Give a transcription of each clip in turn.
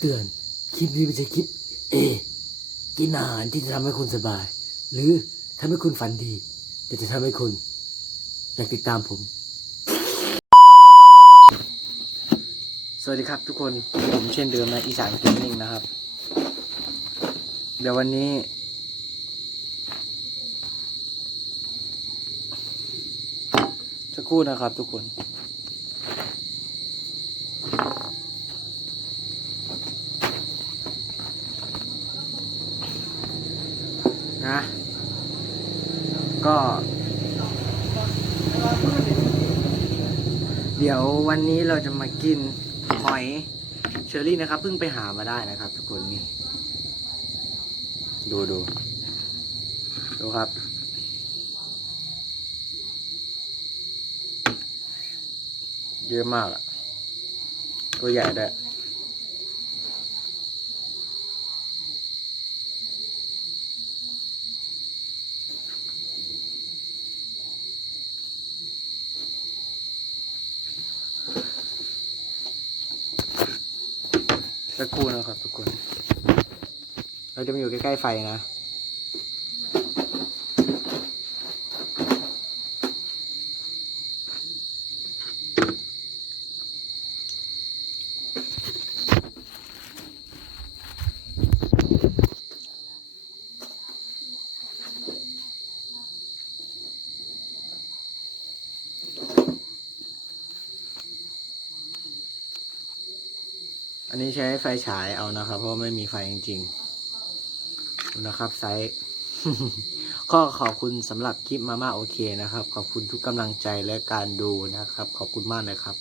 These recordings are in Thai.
เตือน คลิปนี้ไม่ใช่คลิป เอ กินอาหารที่จะทำให้คุณสบาย หรือทำให้คุณฝันดี แต่จะทำให้คุณอยากติดตามผม สวัสดีครับทุกคน ผมเช่นเดิมนะอีสานเกมมิ่งนะครับ เดี๋ยววันนี้ จะคู่นะครับทุกคน นะ ก็ เดี๋ยววันนี้เราจะมากินหอยเชอรี่นะครับเพิ่งไปหามาได้นะครับ ทุกคนนี่ดูดูดูครับ เยอะมากอะตัวใหญ่ด้วย สักครู่นะครับทุกคน เราจะมาอยู่ใกล้ๆไฟนะ ช้ไฟฉายเอานะครับ เพราะไม่มีไฟจริงๆนะครับไซส์ก็ขอบคุณสำหรับคลิปมาม่าโอเคนะครับ ขอบคุณทุกกำลังใจและการดูนะครับ ขอบคุณมากนะครับ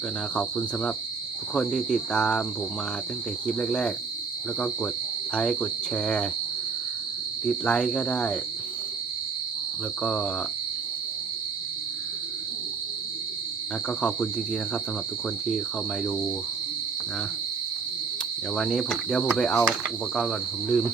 ก็นะขอบคุณสำหรับทุกคนที่ติดตามผมมาตั้งแต่คลิปแรก ๆ แล้วก็กดไลค์กดแชร์ ติดไลค์ก็ได้ แล้วก็นะก็ขอบคุณจริงๆนะครับสำหรับทุกคนที่เข้ามาดู นะเดี๋ยววันนี้ผมเดี๋ยวผมไปเอาอุปกรณ์ก่อนผมลืม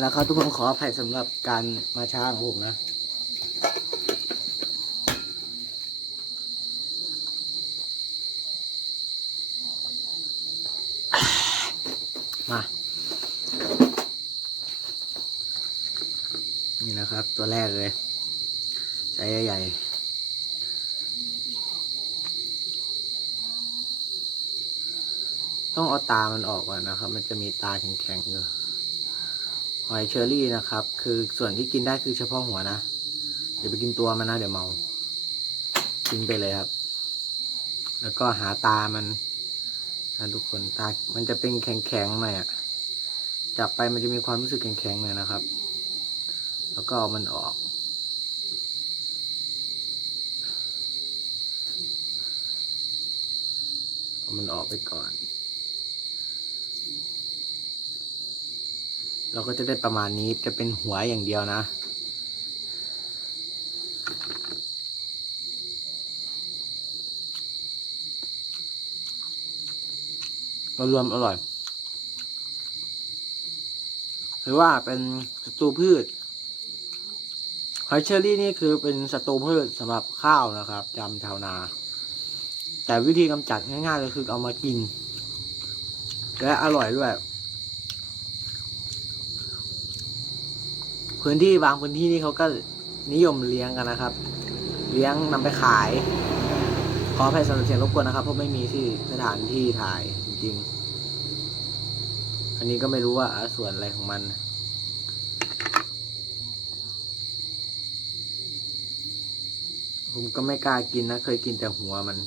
แล้วครับทุกคนขออภัยสำหรับการมาช้าของผมนะ มา นี่นะครับตัวแรกเลยใช้ใหญ่ๆต้องเอาตามันออกก่อนนะครับ มันจะมีตาแข็งๆอยู่ หอยเชอรี่นะครับ คือส่วนที่กินได้คือเฉพาะหัวนะเดี๋ยวไปกินตัวมันนะเดี๋ยวเมากินไปเลยครับ แล้วก็หาตามันนะทุกคนตา มันจะเป็นแข็งๆหน่อยอะจับไปมันจะมีความรู้สึกแข็งๆหน่อยนะครับ แล้วก็เอามันออกเอามันออกไปก่อน เราก็จะได้ประมาณนี้จะเป็นหัวอย่างเดียวนะ รวมอร่อย หรือว่าเป็นศัตรูพืชหอยเชอรี่นี่คือเป็นศัตรูพืชสำหรับข้าวนะครับจำชาวนา แต่วิธีกำจัดง่ายๆเลยคือเอามากิน และอร่อยด้วย พื้นที่บางพื้นที่นี่เขาก็นิยมเลี้ยงกันนะครับ เลี้ยงนำไปขาย ขออภัยสำหรับเสียงรบกวนนะครับ เพราะไม่มีที่สถานที่ถ่ายจริงๆ อันนี้ก็ไม่รู้ว่าส่วนอะไรของมัน ผมก็ไม่กล้ากินนะ เคยกินแต่หัวมัน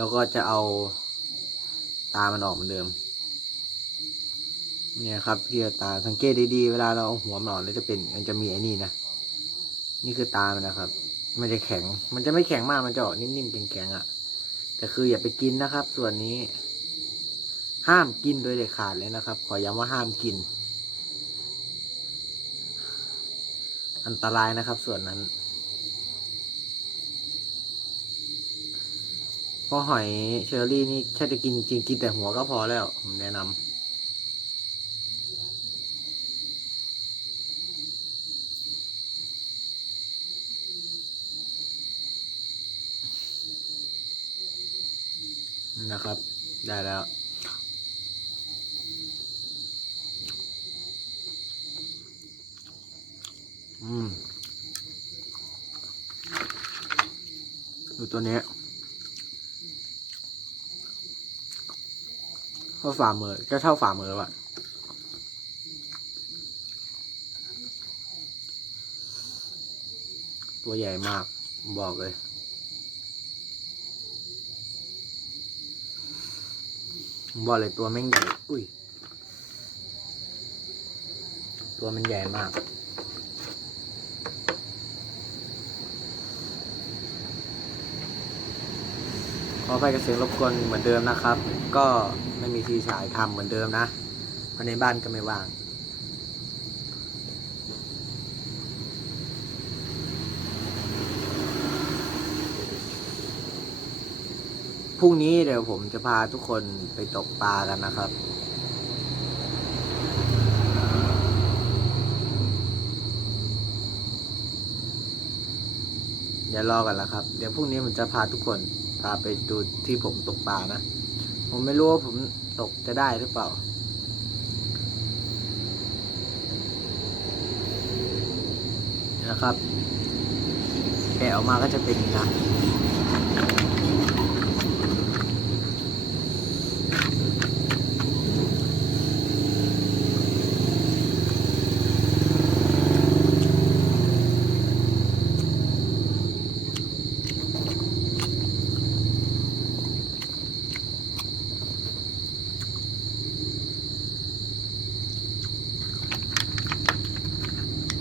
แล้วก็จะเอาตามันออกเหมือนเดิม เนี่ยครับที่ตาสังเกตดีๆเวลาเราเอาหัวมันออกแล้วจะเป็น มันจะมีไอ้นี่นะนี่คือตามันนะครับ มันจะแข็ง มันจะไม่แข็งมากมันจะออกนิ่มๆแข็งๆอะ่ะ แต่คืออย่าไปกินนะครับ ส่วนนี้ ห้ามกินโดยเด็ดขาดเลยนะครับ ขอย้ำว่าห้ามกิน อันตรายนะครับ ส่วนนั้น เพราะหอยเชอรี่นี่ถ้าจะกินจริงกินแต่หัวก็พอแล้วผมแนะนำนะครับ ได้แล้ว อืม ดูตัวนี้ เท่าฝ่ามือก็เท่าฝ่ามือว่ะตัวใหญ่มากบอกเลย บอกเลยตัวแม่งใหญ่ อุ้ย ตัวมันใหญ่มาก ข อไปกับเสียงรบกวนเหมือนเดิมนะครับ ก็ไม่มีทีฉายทำเหมือนเดิมนะเพราะในบ้านก็ไม่ว่างพรุ่งนี้เดี๋ยวผมจะพาทุกคนไปตกปลากันนะครับ เดี๋ยวรอกันละครับ เดี๋ยวพรุ่งนี้ผมจะพาทุกคน พาไปดูที่ผมตกปลานะ ผมไม่รู้ว่าผมตกจะได้หรือเปล่า นะครับแกะออกมาก็จะเป็นนะ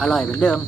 อร่อยเหมือนเดิม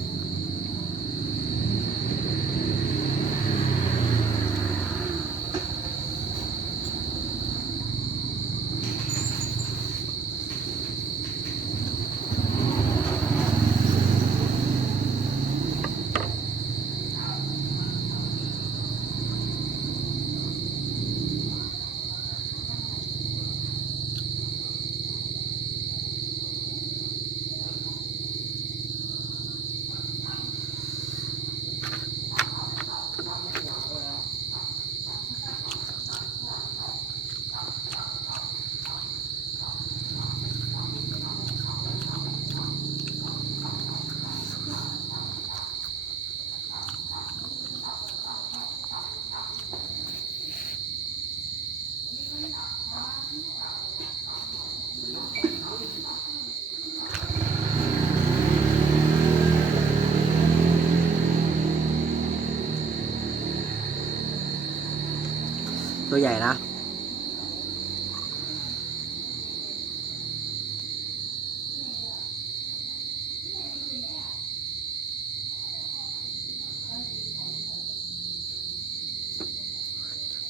ตัวใหญ่นะ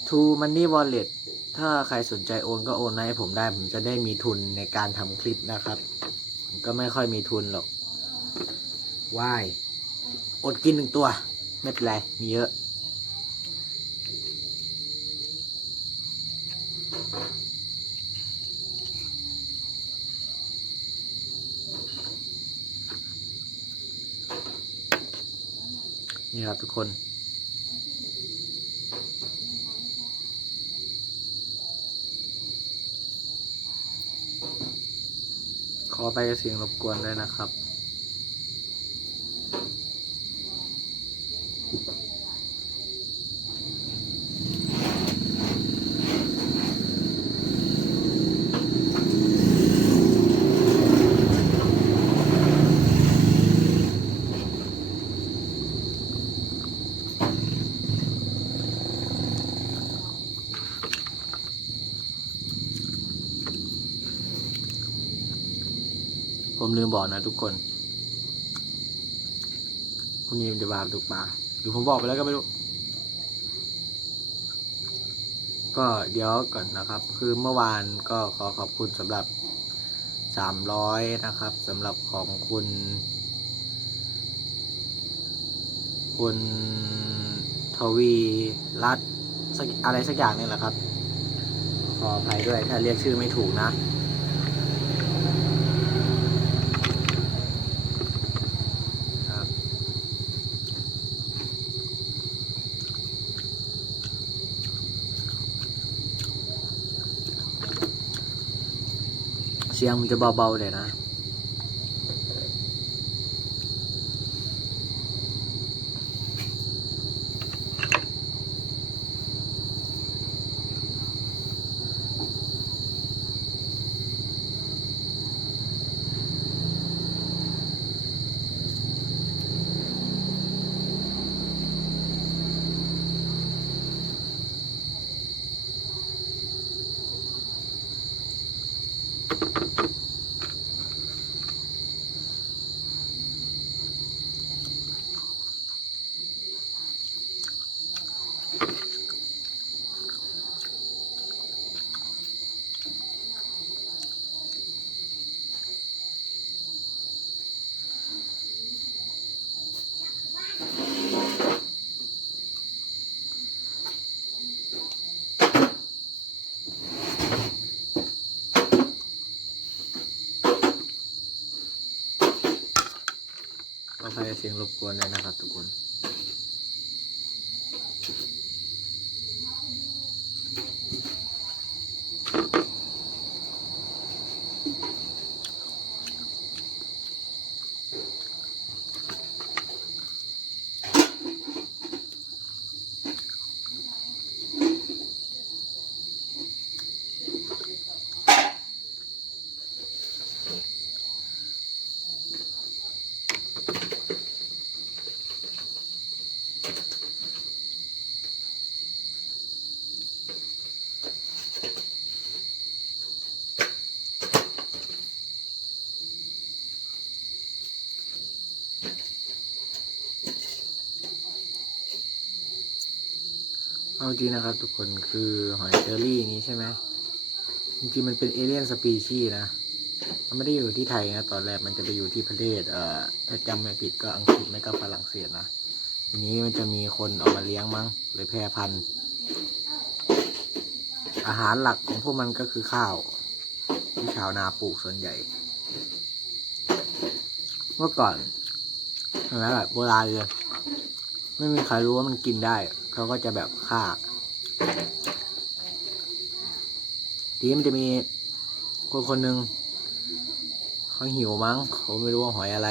ทูมันนี่วอลเล็ตถ้าใครสนใจโอนก็โอนมาให้ผมได้ ผมจะได้มีทุนในการทำคลิปนะครับ ผมก็ไม่ค่อยมีทุนหรอกว่ายอดกินหนึ่งตัว ไม่เป็นไร มีเยอะ นี่ครับทุกคน ขอไปเสียงรบกวนด้วยนะครับ ผมลืมบอกนะทุกคนคุณยิมจะบาปถูกปลาหรือผมบอกไปแล้วก็ไม่รู้ ก็เดี๋ยวก่อนนะครับ คือเมื่อวานก็ขอขอบคุณสำหรับสามร้อยนะครับสำหรับของคุณ คุณทวีรัตอะไรสักอย่างนี่แหละครับ ขออภัยด้วยถ้าเรียกชื่อไม่ถูกนะ สียงมันจะเบาๆเลยนะ ภัยเสียงรบกวนด้วยนะครับทุกคน เอาจริงนะครับทุกคนคือหอยเชอรี่นี้ใช่ไหมจริงๆมันเป็นเอเลี่ยนสปีชีส์นะ มันไม่ได้อยู่ที่ไทยนะตอนแรกมันจะไปอยู่ที่ประเทศเอ่อถ้าจำไม่ผิดก็อังกฤษไม่ก็ฝรั่งเศสนะทีนี้มันจะมีคนเอามาเลี้ยงมั้งเลยแพร่พันธุ์ อาหารหลักของพวกมันก็คือข้าวที่ชาวนาปลูกส่วนใหญ่ เมื่อก่อนเห็นไหมแบบโบราณเลยไม่มีใครรู้ว่ามันกินได้ เขาก็จะแบบฆ่า ทีมันจะมีคนคนหนึ่งเขาหิวมั้งเขาไม่รู้ว่าหอยอะไร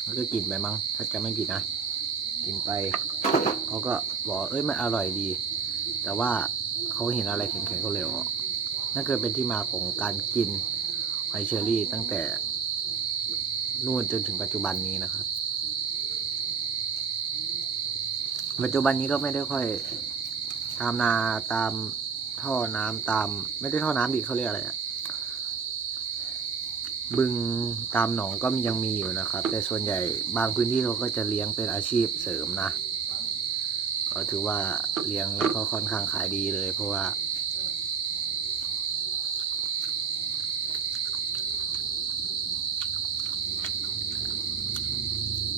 เขาก็กินไปมั้ง ถ้าจะไม่ผิดนะ กินไป เขาก็บอกเอ้ยมันอร่อยดี แต่ว่าเขาเห็นอะไรแข็งๆเขาเลยออกนั่นคือเป็นที่มาของการกินหอยเชอรี่ตั้งแต่นู่นจนถึงปัจจุบันนี้นะครับ ปัจจุบันนี้ก็ไม่ได้ค่อยตามนาตามท่อน้ำตาม ไม่ได้ท่อน้ำดิเขาเรียกอะไรอะบึงตามหนองก็ยังมีอยู่นะครับ แต่ส่วนใหญ่บางพื้นที่เขาก็จะเลี้ยงเป็นอาชีพเสริมนะ ก็ถือว่าเลี้ยงแล้วก็ค่อนข้างขายดีเลย เพราะว่า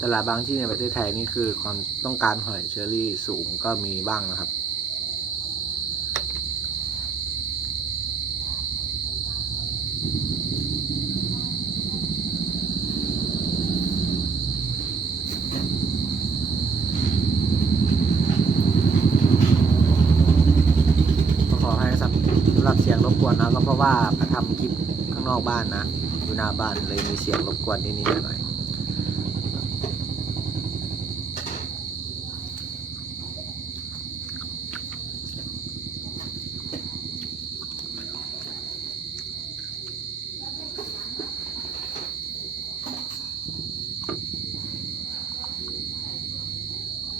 ตลาดบางที่ในประเทศไทยนี่คือความต้องการหอยเชอรี่สูงก็มีบ้างนะครับ ขอให้สำสำหรับเสียงรบกวนนะก็เพราะว่ามาทำคลิปข้างนอกบ้านนะอยู่หน้าบ้านเลยมีเสียงรบกวนนิดๆหน่อยๆ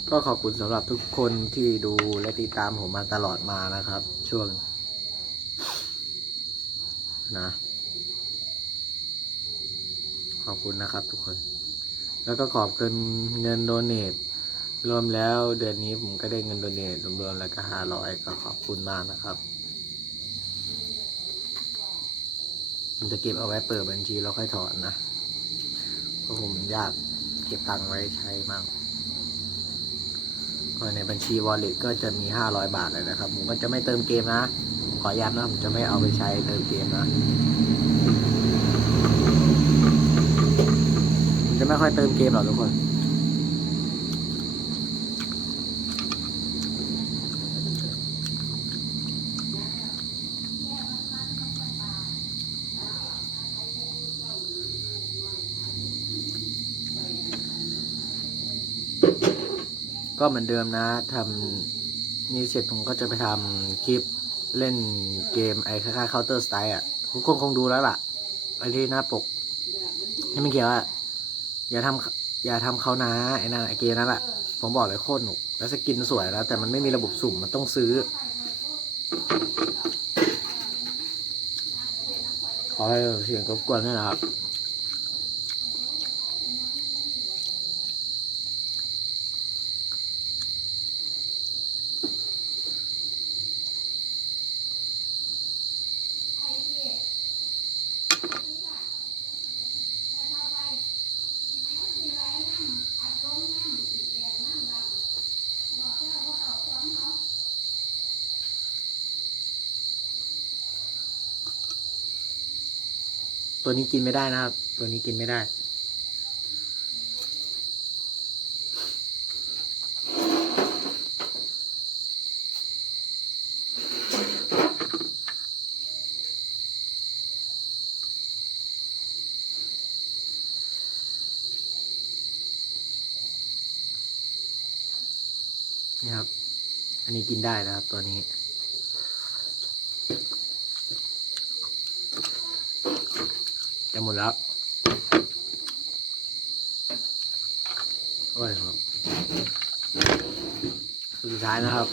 ก็ ขอบคุณสำหรับทุกคนที่ดูและติดตามผมมาตลอดมานะครับ ช่วง นะ ขอบคุณนะครับทุกคน แล้วก็ขอบคุณเงินโดเนทรวมแล้วเดือนนี้ผมก็ได้เงินโดเนทรวมๆแล้วก็ห้าร้อยก็ขอบคุณมากนะครับผมจะเก็บเอาไว้เปิดบัญชีแล้วค่อยถอนนะ เพราะผมอยากเก็บตังค์ไว้ใช้มั่งก็ ในบัญชี wallet ก็จะมีห้าร้อยบาทเลยนะครับ ผมก็จะไม่เติมเกมนะ ขอย้ำนะผมจะไม่เอาไปใช้เติมเกมนะผมจะไม่ค่อยเติมเกมหรอกทุกคน ก็เหมือนเดิมนะทำนี่เสร็จผมก็จะไปทำคลิปเล่นเกมไอ้คล้ายๆ Counter Strike อะทุกคนคงดูแล้วล่ะไอ้ที่หน้าปกนี่ไม่เกี่ยวอะอย่าทำอย่าทำเขานะไอ้นั่นไอ้เกมนั้นแหละผมบอกเลยโคตรหนุกแล้วสกินสวยนะแต่มันไม่มีระบบสุ่มมันต้องซื้อ ขอให้เสียงรบกวนด้วยนะครับ ตัวนี้กินไม่ได้นะครับ ตัวนี้กินไม่ได้ นี่ครับ อันนี้กินได้นะครับตัวนี้ จะ หมดแล้วโอ้ยครับสุดท้ายนะครับ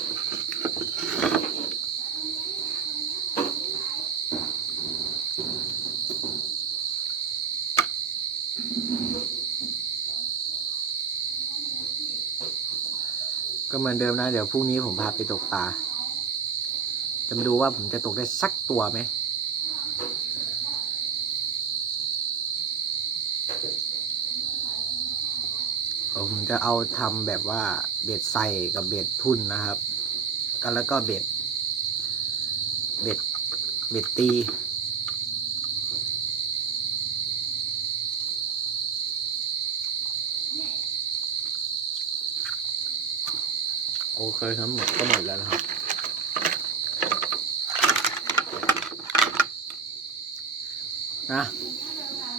ก็เหมือนเดิมนะ เดี๋ยวพรุ่งนี้ผมพาไปตกปลา จะมาดูว่าผมจะตกได้สักตัวไหม ผมจะเอาทำแบบว่าเบ็ดใส่กับเบ็ดทุ่นนะครับก็แล้วก็เบ็ด เบ็ด เบ็ดตี โอเคทั้งหมดก็หมดแล้วนะครับนะ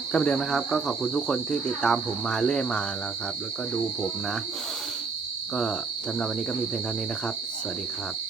ก็เหมือนเดิมนะครับ ก็ขอบคุณทุกคนที่ติดตามผมมาเรื่อยมาแล้วครับ แล้วก็ดูผมนะ ก็สำหรับวันนี้ก็มีเพียงเท่านี้นะครับ สวัสดีครับ